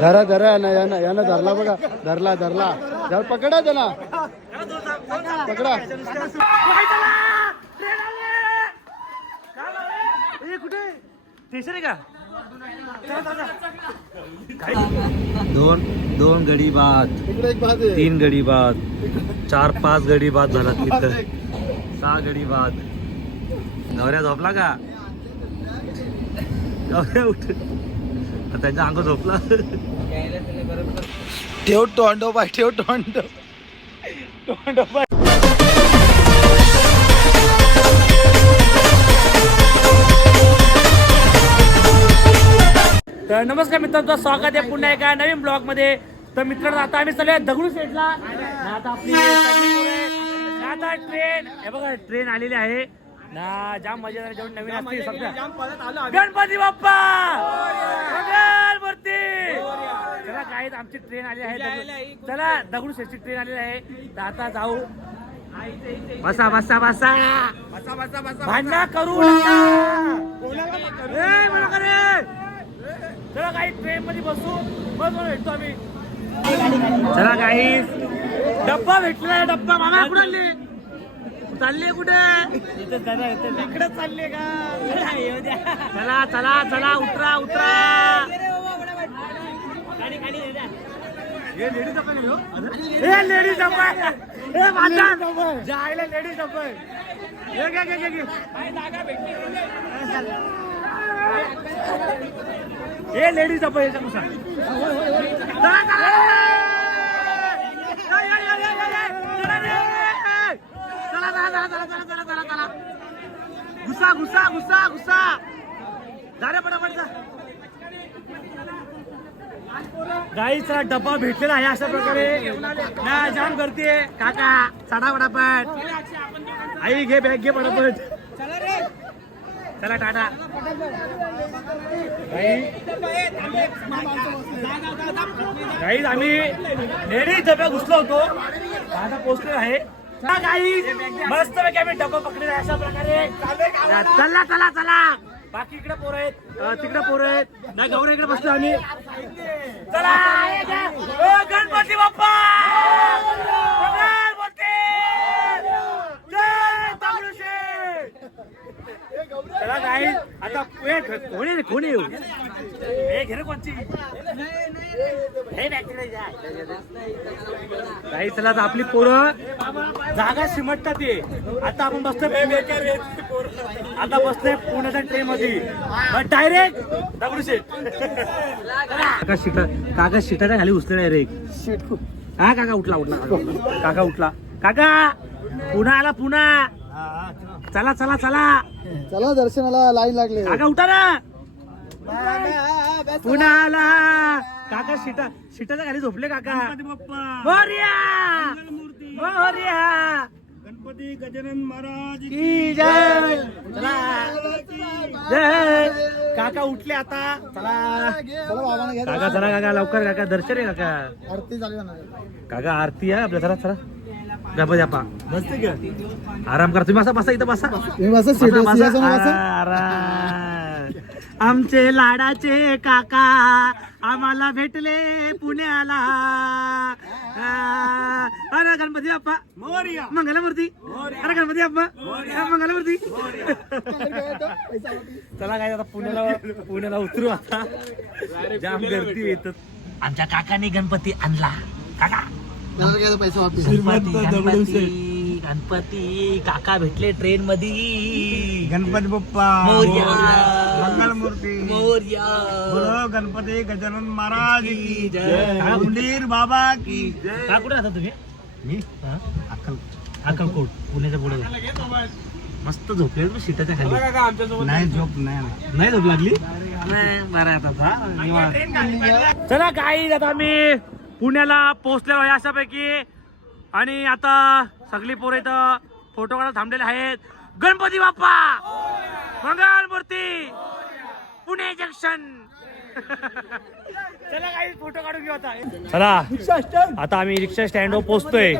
धरा धरा यानं यानं यानं धरला बघा. धरला धरला. धर पकडा त्याला. पकडा. स्टेशन आहे का? दोन दोन गडी बाद. तीन गडी बाद. चार पाच गडी बाद झाला तिथं. सहा गडी बाद. नवऱ्या झोपला का? नवऱ्या उठ त्यांच्या अंग झोपला. ठेव टोंडो बाय ठेव टोंडो टोंडो बाय तर नमस्कार मित्रांनो स्वागत आहे पुन्हा एका नवीन ब्लॉगमध्ये तर मित्रांनो आता आम्ही चालूया दगडू सेटला. आता आपली आता ट्रेन हे बघा ट्रेन आलेली आहे. ना जाम मजा जेवण नवीन असते गणपती बाप्पा! मंगलमूर्ती चला काय आमची ट्रेन आली आहे. चला दगडू सेटची ट्रेन आलेली आहे. तर आता जाऊ. बसा बसा बसा. भांडणा करू नका. ए, मला का रे? चला काही ट्रेन मध्ये बसू. बस बस भेटतो आम्ही. चला काही डब्बा भेटला डब्बा मामा कुठे चालले कुठे इकडे चालले का चला चला चला उतरा उतरा हे लेडीज डब्बा नाही हो? हे लेडीज. हे माझा जायला लेडीज आहे. हे घे, घे, घे, घे. हे लेडीज चला, चला. या, या, या, या, या, या. चला रे. चला, चला, चला, चला, चला, चला, चला, घुसा घुसा घुसा घुसा. जा रे पटापट जा. गाईचा डब्बा भेटलेला आहे अशा प्रकारे. ना जाम करते काका चढा पटापट. आई घे बॅग घे पटापट. चला टाटा. गाईज आम्ही नेहमी डब्या घुसलो होतो. आता पोचलेला आहे. मस्त पैकी आम्ही डब्बा पकडले अशा प्रकारे. चला चला चला. बाकी इकडे पोरं आहेत. तिकडे पोरं आहेत. नाही गौरी इकडे बसतो आम्ही. चला. ओ, गणपती बाप्पा! गणपती! जय दगडूशेठ! चला काही आता ए, कोण आहे रे? कोण आहे ह्यो? घे रे कोणची? हे बॅटरी काही चला आता आपली पोरं जागा सिमटतात ये आता आपण बसतोय आता बसतोय पुण्याच्या ट्रेन मध्ये डायरेक्ट दगडूशेठ काका शिटा काका शिटाच्या खाली उचले डायरेक्ट हा काका उठला उठला. काका उठला. काका पुन्हा आला पुन्हा. चला चला चला. चला दर्शनाला लाईन लागले. काका उठा ना. पुन्हा आला. काका शिटा शिटाच्या खाली झोपले काका. मोरया. मोरया. गणपती गजानन महाराज की जय. चला. जय. काका उठले आता. चला. काका चला काका लवकर काका. दर्शन आहे काका. आरती झाली काका आरती आहे. आपल्या चला चला गणपती बाप्पा बसते का? आराम करा. तुम्ही बसा बसा इथं बसा. बसा. आराम. आमचे लाडाचे काका आम्हाला भेटले पुण्याला. अरे गणपती बाप्पा. मंगलमूर्ती. अरे गणपती बाप्पा. मंगलमूर्ती. चला काय आता पुण्याला पुण्याला उतरू आता. जाम गर्दी येत आमच्या काकाने गणपती आणला. काका. पैसा वापस. गणपती काका भेटले ट्रेन मध्ये गणपती बाप्पा मोरया. मंगलमूर्ती. मोरया. बोलो गणपती गजानन महाराज की. जय. उंदीर बाबा की. का कुठे राहता तुम्ही? मी? हा? अक्कल. अक्कलकोट पुण्याच्या पुढे. मस्त झोपले ना सीटाच्या खाली. नाही झोप नाही नाही. झोप लागली? नाही बरं आहे आता निवांत. चला काही आता मी पुण्याला पोहोचलेलो आहे अशापैकी. आणि आता सगळी पोरं इथं फोटो काढायला थांबलेले आहेत. गणपती बाप्पा! मंगलमूर्ती पुणे जंक्शन चला काही फोटो काढून घेऊ आता. चला आता आम्ही रिक्षा स्टँडवर पोहोचतोय.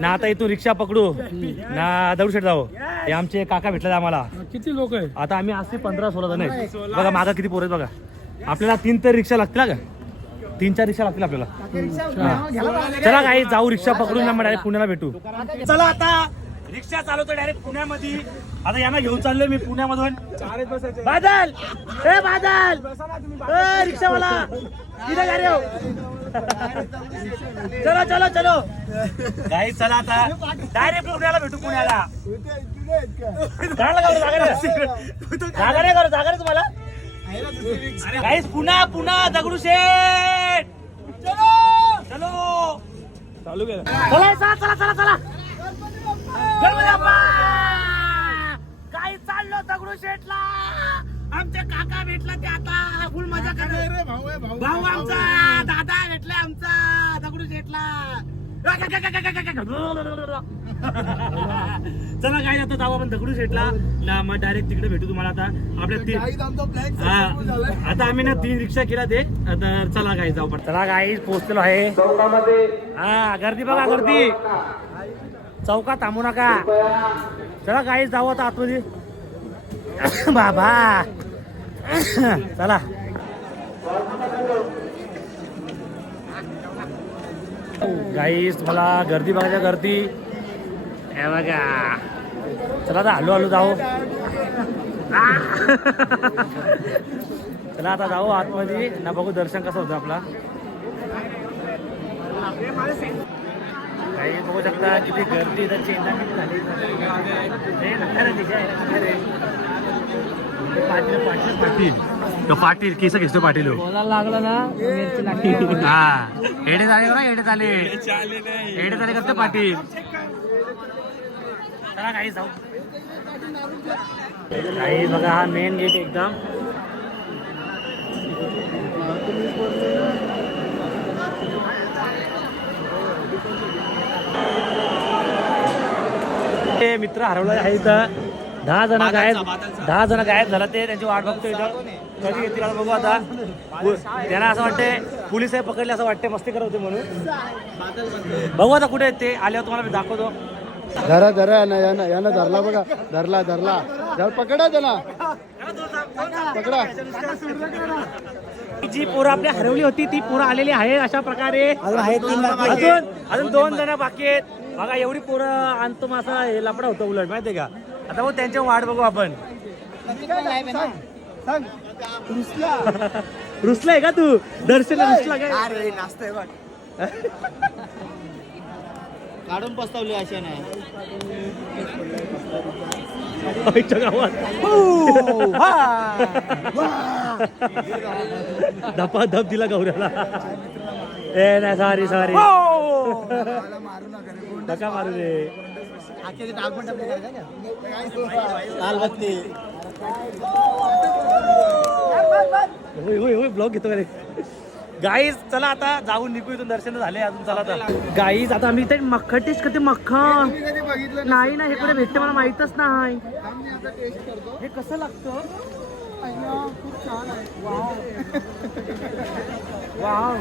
ना आता इथून रिक्षा पकडू. ना दगडूशेठ जाऊ. हे आमचे काका भेटले आम्हाला. किती लोक आहे आता आम्ही असते पंधरा सोळा जण आहेत. बघा मागा किती पोरं आहेत बघा. आपल्याला तीन तर रिक्षा लागतील का? तीन चार रिक्षा लागतील आपल्याला. चला काही जाऊ रिक्षा पकडून ना मग डायरेक्ट पुण्याला भेटू. चला आता रिक्षा चालवतो डायरेक्ट पुण्यामध्ये. आता यांना घेऊन चाललोय मी पुण्यामधून. बादल! ए बादल! ए रिक्षावाला! तिथे गाडी हो चलो चलो चलो. काही चला आता. डायरेक्ट पुण्याला भेटू पुण्याला. जागा नाही जागा करू जागा नाही तुम्हाला? गाईस पुन्हा पुन्हा दगडू शेठ! चलो! चालू! केलं. चला चला चला चला चला. गणपती बाप्पा! काही चाललो दगडू शेठला? आमचे काका भेटला ते आता. फुल मजा कर भाऊ आमचा. दादा भेटला आमचा दगडू शेठला. चला काय आता जाऊ आपण दगडू शेठला ना मग डायरेक्ट तिकडे भेटू तुम्हाला आता. आपल्या तीन हा. आता आम्ही ना तीन रिक्षा केला ते. आता चला काय जाऊ पण चला काही पोहोचलेलो आहे. हा गर्दी बघा गर्दी. चौकात थांबू नका. चला काही जाऊ आता आतमध्ये. बाबा. चला. गाईस मला गर्दी बघायच्या गर्दी. हे बघा. चला आता हलू हलू जाऊ चला आता जाऊ आतमध्ये. ना बघू दर्शन कसं होतं आपला. काही बघू शकता किती गर्दी इथं चेंडा किती झाली. नंतर आहे तिथे, नंतर आहे. पाटील केस घेतो पाटील. लागला ना हा. एडे झाले बघा एडे झाले? एडे झाले करते पाटील? चला काही जाऊ. काही बघा हा मेन गेट एकदम. ते मित्र हरवला आहे इथं. दहा जण गायब दहा जण गायब झाला ते त्यांची वाट बघतो इथं. कधी येतील बघू आता. त्यांना असं वाटते पोलीस पकडले असं वाटते मस्ती करत होते म्हणून. बघू आता कुठे आहेत ते. आल्यावर तुम्हाला मी दाखवतो. धरा धरा यानं यानं यानं धरला बघा. धरला धरला. धर पकडा त्याला. पकडा. जी पोरं आपली हरवली होती ती पोरं आलेली आहे अशा प्रकारे. अजून अजून दोन जण बाकी आहेत. बघा एवढी पोरं आणतो मग असा हे लपडा होतो उलट माहितीये का? आता मग त्यांच्या वाट बघू आपण. रुसलाय का तू? दर्शन रुसला काय? काढून पस्तावली अशा नाही गावात. धपा धप दिला गौऱ्याला. ए नाही सॉरी सॉरी नका मारू रे होय होय होय ब्लॉग घेतो रे? गाईज चला आता जाऊन निघू इथून दर्शन झाले अजून चला आता. गाईज आता आम्ही इथे मख्खा टेस्ट करते मख्खा नाही ना हे कुठे भेटते मला माहितच नाही. हे कसं लागतं? वाव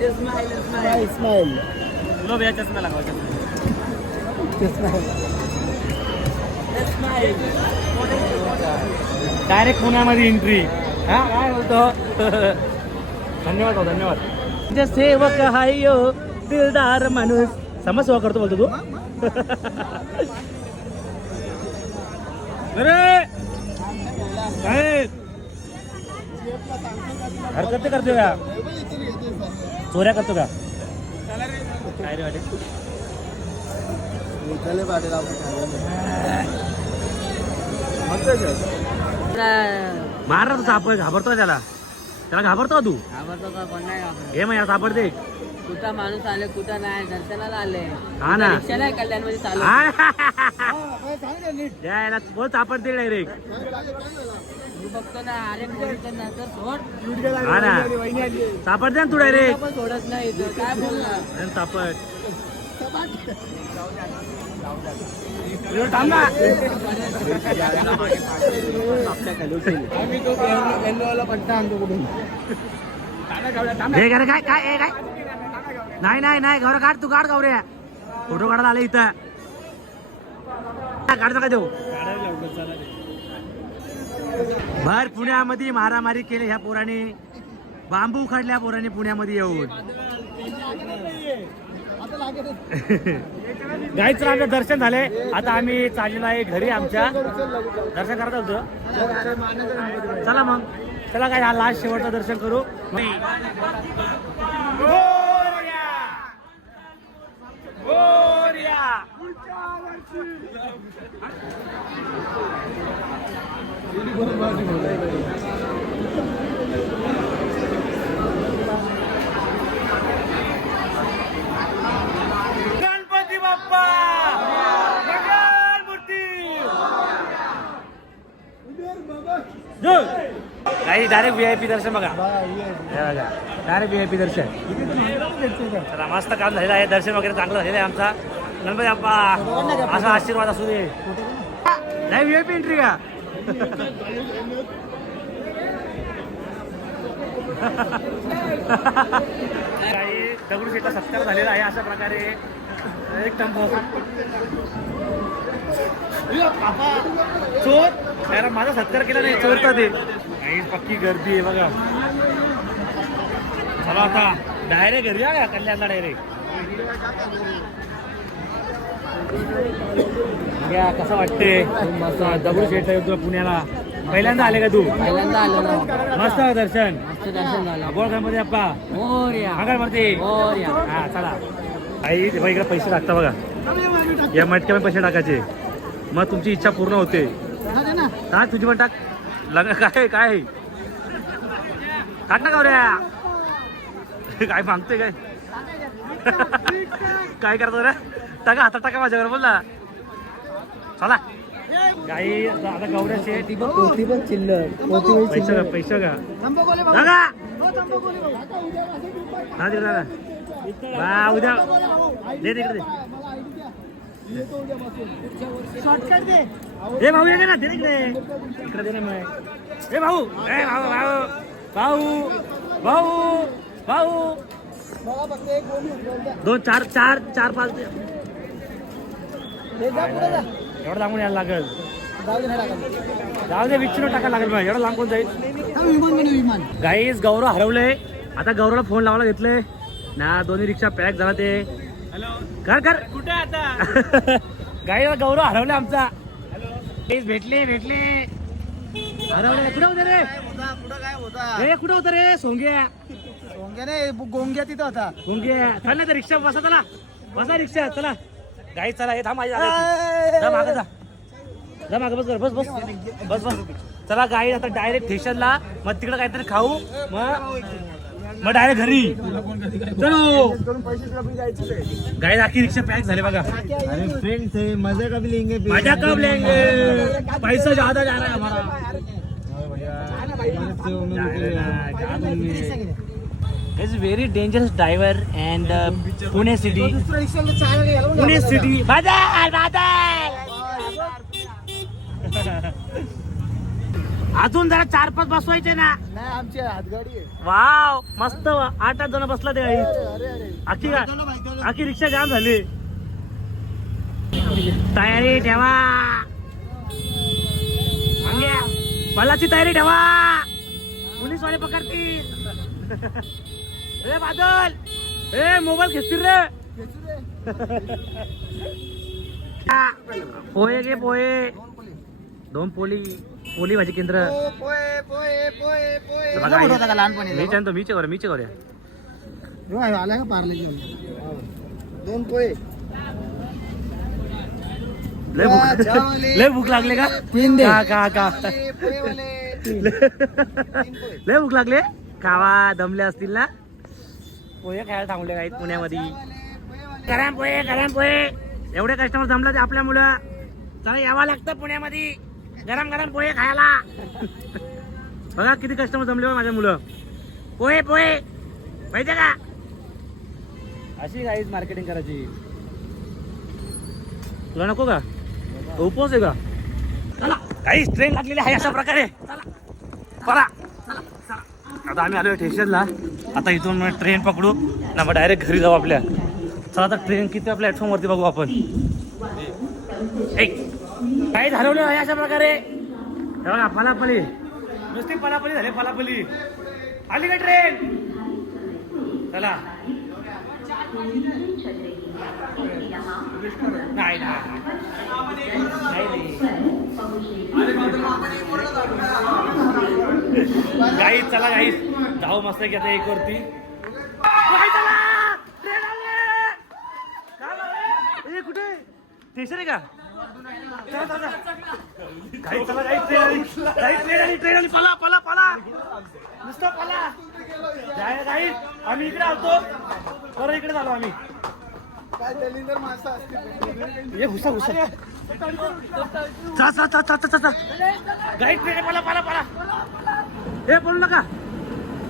इस्माईल वेळ चष्मा डायरेक्ट पुण्यामध्ये एंट्री हा? काय बोलतो? धन्यवाद भाऊ धन्यवाद. तुझ्या सेवक हायो दिलदार माणूस. समाज सेवा करतो बोलतो तू. अरे! काय हरकत करतो का? चोऱ्या करतो का? काय रे वाटे? मार ना तू सापड घाबरतो त्याला? त्याला घाबरतो तू? घाबरतो का? कोण नाही घाबरत. हे मग सापडते कुठं माणूस आले कुठं नाही दर्शनाला आले. हा ना. रिक्षा नाही कल्याणमध्ये चालू बोल सापडते डायरेक्ट मी बघतो ना अरे कोणी तर नंतर सोड. हा ना. सापडते ना तू डायरेक्ट पण सोडत नाही काय बोलणार? सापड. हे काय काय काय? हे काय? नाही नाही नाही. गौर काढ तू काढ गौरे. फोटो काढायला आले इथं. काढतो का देऊ. भर पुण्यामध्ये मारामारी केली ह्या पोराने. बांबू उखाडल्या पोराने पुण्यामध्ये येऊन. गाईचं आमचं दर्शन झालंय आता आम्ही चाललेलो आहे घरी आमच्या. दर्शन करत होतो चला मग. चला काय हा लास्ट शेवटचं दर्शन करू गणपती बाप्पा मंगल मूर्ती काही डायरेक्ट व्ही आय पी दर्शन बघा. डायरेक्ट व्ही आय पी दर्शन. चला मस्त काम झालेलं आहे दर्शन वगैरे चांगलं झालेलं आहे आमचा. गणपती बाप्पा असा आशीर्वाद असू दे. नाही व्ही आय पी एंट्री का? काही दगडूशेठचा सत्कार झालेला आहे अशा प्रकारे. एक टंबो चोर त्याला माझा सत्कार केला नाही चोरता ते. काही पक्की गर्दी आहे बघा. चला आता डायरेक्ट घरी या कल्याणला डायरेक्ट कसं वाटते मस्त दगडू शेठ तुला पुण्याला. पहिल्यांदा आले का तू? पहिल्यांदा आलो ना. मस्त दर्शन. मस्त दर्शन झालं. बोल गणपती अप्पा मारते मोरया हा चला. आई इकडे पैसे टाकता बघा. या मटक्यामध्ये पैसे टाकायचे. मग तुमची इच्छा पूर्ण होते. टाक तुझी पण टाक. लग काय काय टाक ना गौऱ्या. काय मागते काय? काय करतो रे? टाका हातात टाका माझ्यावर बोल ना. चला. काही आता शेठ पोती पण चिल्लर. पैसा का पैसा का दादा. हा दादा. उद्या. दे तिकडे दे. ए भाऊ ये ना तिकडे. इकडे दे ना ए भाऊ ए भाऊ भाऊ भाऊ भाऊ भाऊ. दोन चार चार चार पाच. एवढं लांबून यायला लागेल. जाऊ दे विचारून टाकायला लागेल एवढं लांब कोण जाईल. गाईस गौरव हरवलंय. आता गौरवला फोन लावायला घेतले ना दोन्ही रिक्षा पॅक झाला ते. कर कर. कुठे आता? गाईला गौरव हरवले आमचा. गाईस भेटले भेटले. हरवले कुठे होते रे? ए कुठे होता रे? सोंग्या. गोंग्या तिथं होता. सोंग्या चल ना रिक्षा बसा चला. बसा रिक्षा चला. गाई चला हे थांब माझी आली. जा मागं जा. जा मागं बस कर बस बस. बस बस. चला गाई आता डायरेक्ट स्टेशनला मग तिकडे काहीतरी खाऊ. मग मग डायरेक्ट घरी. चलो. गाई आखी रिक्षा पॅक झाले बघा. अरे फ्रेंड्स है मज़े कभी लेंगे मज़ा कब लेंगे? पैसा ज़्यादा जा रहा है हमारा. It's very dangerous driver and Pune city Pune city Badal बादल! अजून जरा चार पाच बसवायचे ना. नाही आमची हातगाडी आहे. वाव मस्त. आठ आठ जण बसला ते अरे अरे आखी गा आखी रिक्षा जाम झाली. तयारी ठेवा. बलाची तयारी ठेवा. पोलीस वाले पकडतील. ए बादल. ए मोबाईल घेतील रे. पोहे घे पोहे. दोन पोली पोली भाजी केंद्र. बघा, आई. का लहानपणी मी सांगतो मीच करूया मीच करूया आला का पार्ले दोन पोहे लय भूक लय भूक लागले का? तीन दे. का का. का पोहेवाले लय भूक लागले? खावा दमले असतील ना? पोहे खायला थांबले काही पुण्यामध्ये. गरम पोहे गरम पोहे. एवढे कस्टमर जमला ते आपल्यामुळं चला यावं लागतं पुण्यामध्ये. गरम गरम पोहे खायला. बघा किती कस्टमर जमले माझ्या मुलं. पोहे पोहे. पाहिजे का? अशी काहीच मार्केटिंग करायची. तुला नको का? उपवास आहे का? चला. काही ट्रेन लागलेली आहे अशा प्रकारे. चला. आता आम्ही आलो स्टेशनला आता इथून ट्रेन पकडू. ना मग डायरेक्ट घरी जाऊ आपल्या. चला आता ट्रेन किती प्लॅटफॉर्म वरती बघू आपण. एक. काही हरवलं नाही अशा प्रकारे. बघा पलापली नुसती पलापली झाली पलापली आली का ट्रेन चला. नाही नाही. गाई चला गाई जाऊ मस्त की आता एक वरती. कुठे? स्टेशन आहे का? चला, चला, ट्रेन आली ट्रेन आली ट्रेन आली पला पला पला नुसतं पला जाय आम्ही इकडे आलतो बरं इकडे झालो आम्ही ये घुसा घुसा चा चा चा चा चा चा ट्रेन पला पला पला बोलू नका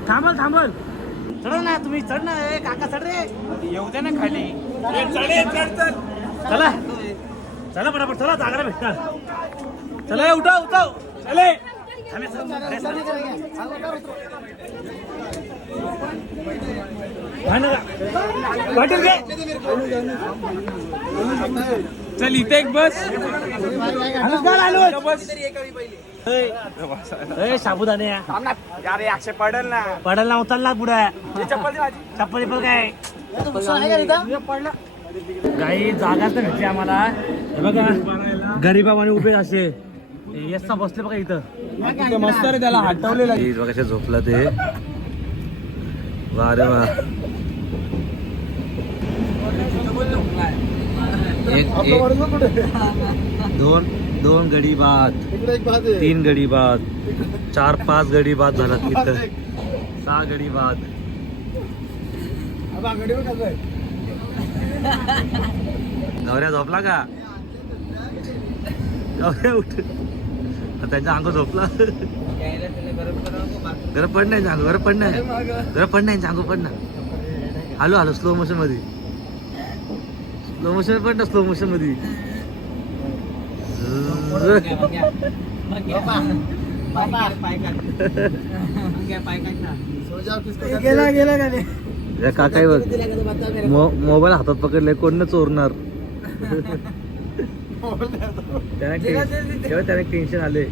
थांबल थांबल चढ ना तुम्ही चढ ना काका चढ रे येऊ दे ना खाली चला चला पटापट चला जागा भेटणार. चला उठाव उठाव चले. चल. वाटेल काय? इथे एक बस. ए साबुदाणे. अरे अक्षय पडल ना पडायला ना उचलला पुढे चप्पल चप्पल काय काही जागाच भेटली आम्हाला. हे बघा उभे असे. येस्ता बसले बघा इथं. मस्त रे त्याला हटवलेला बघा कशा झोपला ते. वा रे वा. एक एक दोन दोन गडी बाद. तीन गडी बाद. चार पाच गडी बाद झाला तिथं. सहा गडी बाद? गौऱ्या झोपला का? उठ त्यांचा अंग झोपला. गरम पड नाही अंग गरम पड नाही. गरम पड नाही अंग पड ना हॅलो हॅलो स्लो मोशनमध्ये. स्लो मोशन पड ना स्लो मोशनमध्ये. काकाई बघ मो- मोबाईल हातात पकडले कोण न चोरणार. त्याने तेव्हा त्याने टेन्शन आले.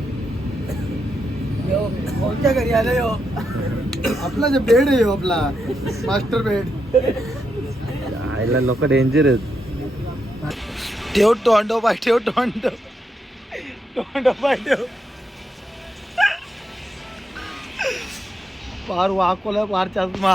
आपला जे बेड आहे आपला मास्टर बेड. आईला लोक डेंजर आहेत. ठेव टोंडो पाय ठेव टोंडो टोंडो पाय ठेव. पार वाकोला पार चष्मा